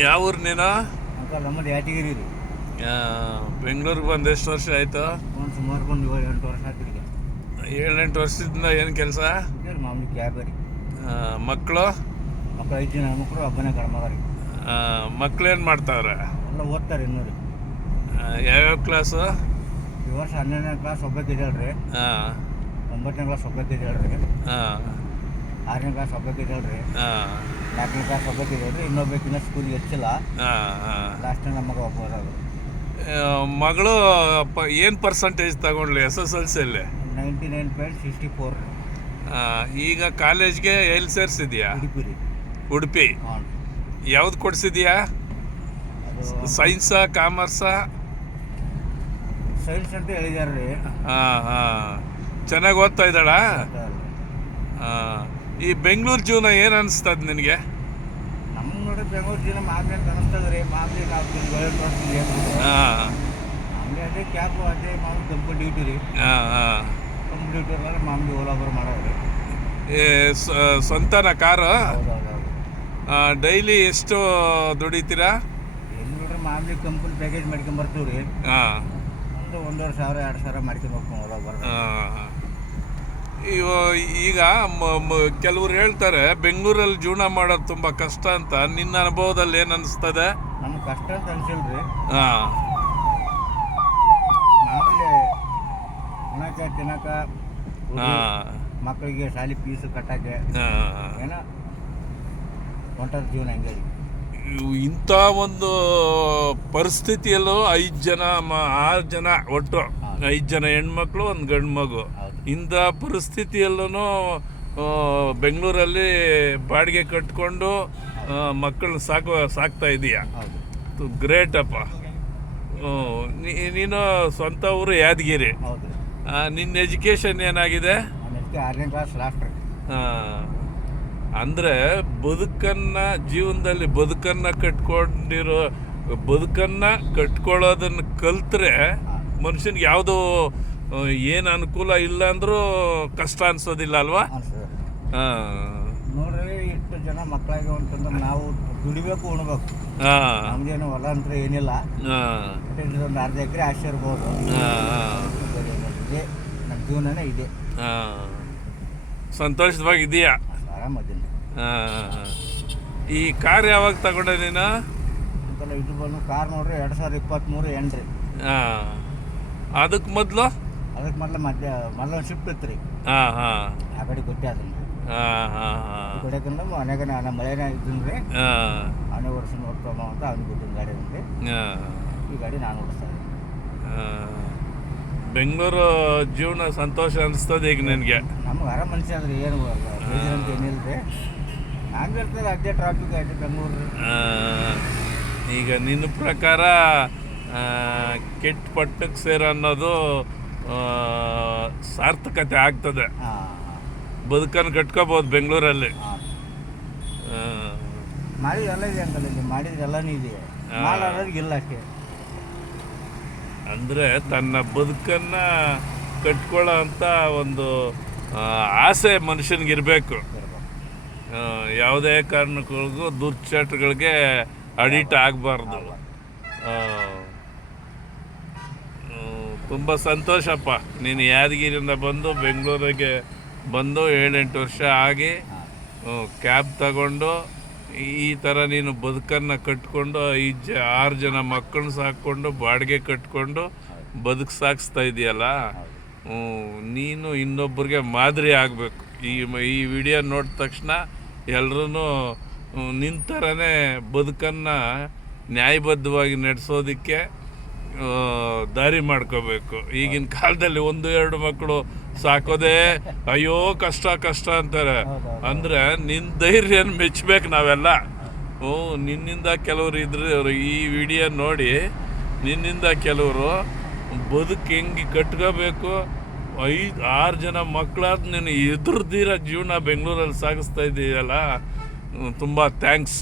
ಯಾವ ಊರು ನೀನು? ಅಂಕಲ್ ನಮ್ಮದು ಯಾದಗಿರಿ ರೀ. ಬೆಂಗಳೂರಿಗೆ ಬಂದು ಎಷ್ಟು ವರ್ಷ ಆಯಿತು? ಒಂದು ಸುಮಾರು ಬಂದು 7-8 ವರ್ಷ ಆಯ್ತು ಈಗ. 7-8 ವರ್ಷದಿಂದ ಏನು ಕೆಲಸ? ಇದೇ ಮಾಮೂಲಿ ಕ್ಯಾಬ್ ರೀ. ಮಕ್ಕಳು? ಮಕ್ಕಳು 5 ಜನ ಮಕ್ಕಳು, ಒಬ್ಬನೇ ಗಂಡ ರೀ. ಮಕ್ಳು ಏನು ಮಾಡ್ತಾವ್ರೆ? ಎಲ್ಲ ಓದ್ತಾರೆ ಇನ್ನೂ ರೀ. ಯಾವ್ಯಾವ ಕ್ಲಾಸು? ಈ ವರ್ಷ 12ನೇ ಕ್ಲಾಸ್ ಒಬ್ಬಕ್ಕೆ ಇದ್ದಾಳೆ ರೀ. 9ನೇ ಕ್ಲಾಸ್ ಒಬ್ಬಕ್ಕೆ ಇದ್ದಾಳೆ ರೀ. 6ನೇ ಕ್ಲಾಸ್ ಒಬ್ಬಕ್ಕೆ ಇದ್ದಾಳೆ ರೀ. 4ನೇ ಕ್ಲಾಸ್ ಒಬ್ಬಕ್ಕೆ ಇದ್ದಾಳೆ ರೀ. ಇನ್ನೊಬ್ಬಕ್ಕಿನ್ನ ಸ್ಕೂಲಿಗೆ ಹೆಚ್ಚಿಲ್ಲ. ಲಾಸ್ಟ್ನೇ ನಮ್ಮ ಮಗ ಒಬ್ಬ ಇರೋದು. ಮಗಳು ಏನು ಪರ್ಸೆಂಟೇಜ್ ತಗೊಂಡ್ಲಿ SSLCಯಲ್ಲಿ? 99.64. ಈಗ ಕಾಲೇಜ್ಗೆ ಎಲ್ಲಿ ಸೇರಿಸಿದ್ಯಾ? ಉಡುಪಿ ರೀ. ಉಡುಪಿ. ಹಾಂ. ಯಾವ್ದು ಕೊಡಿಸಿದ್ಯಾ? ಅದು ಸೈನ್ಸಾ ಕಾಮರ್ಸಾ? ಸೈನ್ಸ್ ಅಂತ ಹೇಳಿದಾರೆ ರೀ. ಚೆನ್ನಾಗಿ ಓದ್ತಾ ಇದ್ದಾಳಾ? ಈ ಬೆಂಗಳೂರು ಜೀವನ ಏನು ಅನಿಸ್ತದ ನಿನಗೆ? ನಮ್ಗೆ ನೋಡಿ ಬೆಂಗಳೂರು ಜೀವನ ಮಾಮೂಲಿ ಅಂತ ಅನಿಸ್ತದೆ ರೀ. ಮಾಮೂಲಿ ನಾವು ಮಾಮೂಲಿ ಅದೇ ಕ್ಯಾಬು, ಅದೇ ಮಾಮೂಲಿ ಕಂಪ್ನಿ ಡ್ಯೂಟಿ ರೀ. ಕಂಪ್ನಿ ಡ್ಯೂಟಿ ಎಲ್ಲ ಮಾಮೂಲಿ ಓಲಾ ಬರೋ ಮಾಡೋದು ರೀ. ಸ್ವಂತನ ಕಾರು? ಹೌದೌದು. ಡೈಲಿ ಎಷ್ಟು ದುಡಿತೀರಾ? ಎಲ್ಲಿ ನೋಡ್ರಿ ಮಾಮೂಲಿ ಕಂಪ್ನಿ ಪ್ಯಾಕೇಜ್ ಮಾಡ್ಕೊಂಬರ್ತೀವಿ ರೀ. ಒಂದು 1,500-2,000 ಮಾಡ್ಕೊಂಬರ್ತೀವಿ ಓಲಾ ಬರೋ. ಈಗ ಕೆಲವ್ರು ಹೇಳ್ತಾರೆ ಬೆಂಗಳೂರಲ್ಲಿ ಜೀವನ ಮಾಡೋದು ತುಂಬ ಕಷ್ಟ ಅಂತ. ನಿನ್ನ ಅನುಭವದಲ್ಲಿ ಏನು ಅನಿಸ್ತದೆ? ನಮ್ಗೆ ಕಷ್ಟ ಅಂತ ಅನ್ಸಿಲ್ಲ ರೀ. ಮಾಮೂಲಿ ಉಣ್ಣಕ್ಕೆ ತಿನ್ನಕ್ಕೆ, ಮಕ್ಕಳಿಗೆ ಶಾಲೆ ಫೀಸು ಕಟ್ಟಕ್ಕೆ ಏನೋ ಹೊಂಟದ ಜೀವನ ಹಂಗೆ ರೀ. ಇಂಥ ಒಂದು ಪರಿಸ್ಥಿತಿಯಲ್ಲೂ 5 ಜನ 6 ಜನ ಒಟ್ಟು 5 ಜನ ಹೆಣ್ಮಕ್ಳು, ಒಂದು ಗಂಡು ಮಗು. ಇಂಥ ಪರಿಸ್ಥಿತಿಯಲ್ಲೂ ಬೆಂಗಳೂರಲ್ಲಿ ಬಾಡಿಗೆ ಕಟ್ಕೊಂಡು ಮಕ್ಕಳನ್ನ ಸಾಕ್ತಾ ಇದೀಯಾ? ಗ್ರೇಟ್ ಅಪ್ಪ. ನೀನು ಸ್ವಂತ ಊರು ಯಾದಗಿರಿ. ನಿನ್ನ ಎಜುಕೇಶನ್ ಏನಾಗಿದೆ? 6ನೇ ಕ್ಲಾಸ್ ಲಾಸ್ಟ್. ಅಂದರೆ ಜೀವನದಲ್ಲಿ ಬದುಕನ್ನು ಕಟ್ಕೊಳ್ಳೋದನ್ನು ಕಲ್ತ್ರೆ ಮನುಷ್ಯನಿಗೆ ಯಾವುದು ಏನು ಅನುಕೂಲ ಇಲ್ಲ ಅಂದರೂ ಕಷ್ಟ ಅನ್ಸೋದಿಲ್ಲ ಅಲ್ವಾ? ನೋಡ್ರಿ, ಇಷ್ಟು ಜನ ಮಕ್ಕಳಾಗಿ ಅಂತಂದ್ರೆ ನಾವು ದುಡಿಬೇಕು, ಉಣ್ಬೇಕು. ನಮ್ದೇನು ಹೊಲ ಅಂತ ಏನಿಲ್ಲ. ಒಂದು ಅರ್ಧ ಎಕರೆ ಆಸೆ ಇರ್ಬೋದು. ಇದೆ ನಮ್ಮ ಜೀವನನೇ ಇದೆ. ಸಂತೋಷವಾಗಿದೆಯಾ? ಆರಾಮದಿಲ್ಲ. ಈ ಕಾರ್ ಯಾವಾಗ ತಗೊಂಡೆ ನೀನು? ಅಂತೆಲ್ಲ ಇದು ಬಂದು ಕಾರ್ ನೋಡ್ರಿ 2023 ಎಂಡ್ ರೀ. ಅದಕ್ಕೆ ಮೊದಲು ಮೊದಲು ಒಂದು ಶಿಫ್ಟ್ ಇತ್ತು ರೀ. ಆ ಕಡೆ ಕೊಟ್ಟೆ ಅದನ್ನ ಕೊಡಕಂದ್ರೆ ಮನೆಗೆ ನಮ್ಮ ಮಳೆನೇ ಇದ್ದೀನಿ ರೀ. ಅವನೇ ಓಡಿಸಿ ನೋಡ್ಕೊಳ ಅಂತ ಅವ್ನಿಗೆ ಕೊಟ್ಟಿನ ಗಾಡಿ ರೀ. ಈ ಗಾಡಿ ನಾನು ಓಡಿಸ್ತಾ ಇದ್ದೀನಿ. ಬೆಂಗಳೂರು ಜೀವನ ಸಂತೋಷ ಅನಿಸ್ತದೆ ಈಗ ನಿನಗೆ? ನಮ್ಗೆ ಆರಾಮ ಮನುಷ್ಯ ಅಂದ್ರೆ ಏನು ಅಂತ ಏನಿಲ್ಲ ರೀ. ಹಂಗೆ ಇರ್ತದೆ, ಅದೇ ಟ್ರಾಫಿಕ್ ಆಯ್ತು ಬೆಂಗಳೂರು. ಈಗ ನಿನ್ನ ಪ್ರಕಾರ ಕೆಟ್ಟ ಪಟ್ಟಕ್ಕೆ ಸೇರೋ ಅನ್ನೋದು ಸಾರ್ಥಕತೆ ಆಗ್ತದೆ. ಬದುಕನ್ನು ಕಟ್ಕೋಬೋದು ಬೆಂಗಳೂರಲ್ಲಿ. ಮಾಡಿದೆಲ್ಲ ಇದೆ ಅಂಕಲ್, ಇಲ್ಲಿ ಮಾಡಿದ್ರೆಲ್ಲನೂ ಇದೆ, ಮಾಡೋರಿಗೆ ಇಲ್ಲ ಅಷ್ಟೇ. ಅಂದರೆ ತನ್ನ ಬದುಕನ್ನು ಕಟ್ಕೊಳ್ಳೋ ಅಂಥ ಒಂದು ಆಸೆ ಮನುಷ್ಯನಿಗಿರಬೇಕು. ಯಾವುದೇ ಕಾರಣಗಳಿಗೂ ದುಶ್ಚಟಗಳಿಗೆ ಅಡಿಕ್ಟ್ ಆಗಬಾರ್ದು. ತುಂಬ ಸಂತೋಷಪ್ಪ, ನೀನು ಯಾದಗಿರಿಯಿಂದ ಬಂದು ಬೆಂಗಳೂರಿಗೆ ಬಂದು 7-8 ವರ್ಷ ಆಗಿ ಕ್ಯಾಬ್ ತಗೊಂಡು ಈ ಥರ ನೀನು ಬದುಕನ್ನು ಕಟ್ಕೊಂಡು 6 ಜನ ಮಕ್ಕಳನ್ನ ಸಾಕ್ಕೊಂಡು ಬಾಡಿಗೆ ಕಟ್ಕೊಂಡು ಸಾಗಿಸ್ತಾ ಇದೆಯಲ್ಲ. ನೀನು ಇನ್ನೊಬ್ಬರಿಗೆ ಮಾದರಿ ಆಗಬೇಕು. ಈ ವಿಡಿಯೋ ನೋಡಿದ ತಕ್ಷಣ ಎಲ್ಲರೂ ನಿನ್ನ ಥರನೇ ಬದುಕನ್ನು ನ್ಯಾಯಬದ್ಧವಾಗಿ ನಡೆಸೋದಕ್ಕೆ ದಾರಿ ಮಾಡ್ಕೋಬೇಕು. ಈಗಿನ ಕಾಲದಲ್ಲಿ 1-2 ಮಕ್ಕಳು ಸಾಕೋದೇ ಅಯ್ಯೋ ಕಷ್ಟ ಅಂತಾರೆ. ಅಂದರೆ ನಿನ್ನ ಧೈರ್ಯನ ಮೆಚ್ಚಬೇಕು ನಾವೆಲ್ಲ. ನಿನ್ನಿಂದ ಕೆಲವರು ಇದ್ರೆ ಈ ವಿಡಿಯೋ ನೋಡಿ ನಿನ್ನಿಂದ ಕೆಲವರು ಬದುಕು ಹೆಂಗೆ ಕಟ್ಕೋಬೇಕು, 5-6 ಜನ ಮಕ್ಕಳಾದ ನೀನು ಎದುರ್ದಿರೋ ಜೀವನ ಬೆಂಗಳೂರಲ್ಲಿ ಸಾಗಿಸ್ತಾ ಇದ್ದೀಯಲ್ಲ, ತುಂಬ ಥ್ಯಾಂಕ್ಸ್.